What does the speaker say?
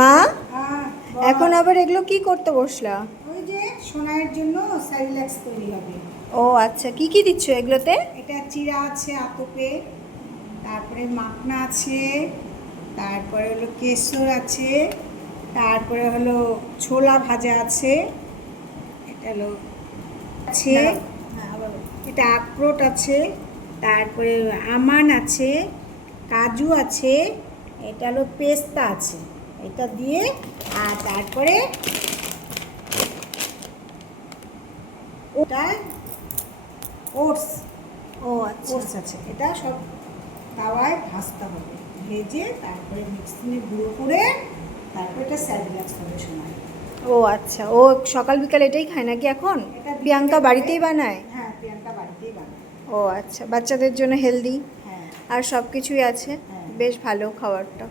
মা, হ্যাঁ, এখন আবার এগুলো কি করতে বসলা? ওই যে সোনাইয়ের জন্য সাইরিল্যাক্স তৈরি হবে। ও আচ্ছা, কি কি দিচ্ছ এগুলোতে? এটা চিড়া আছে আতপে, তারপরে মাখনা আছে, তারপরে হলো কেশর আছে, তারপরে হলো ছোলা ভাজা আছে, এটা হলো আছে, হ্যাঁ, আবার বলো। এটা আখরোট আছে, তারপরে আমান আছে, কাজু আছে, এটা হলো পেস্তা আছে, এটা দিয়ে আর তারপরে ওটা ওটস ও আচ্ছা। ওটস আছে, এটা সব তাওয়ায় ভাজতে হবে, ভেজে তারপরে মিক্সিতে গুঁড়ো করে তারপরে এটা স্যারিল্যাক্স হবে সময়। ও আচ্ছা, ও সকাল বিকাল এটাই খায় নাকি এখন? এটা প্রিয়াঙ্কা বিকেলে বাড়িতেই বানায়? হ্যাঁ, প্রিয়াঙ্কা বাড়িতেই বানায়। ও আচ্ছা, বাচ্চাদের জন্য হেলদি হ্যাঁ আর সব কিছুই আছে। হ্যাঁ। বেশ ভালো খাবারটা।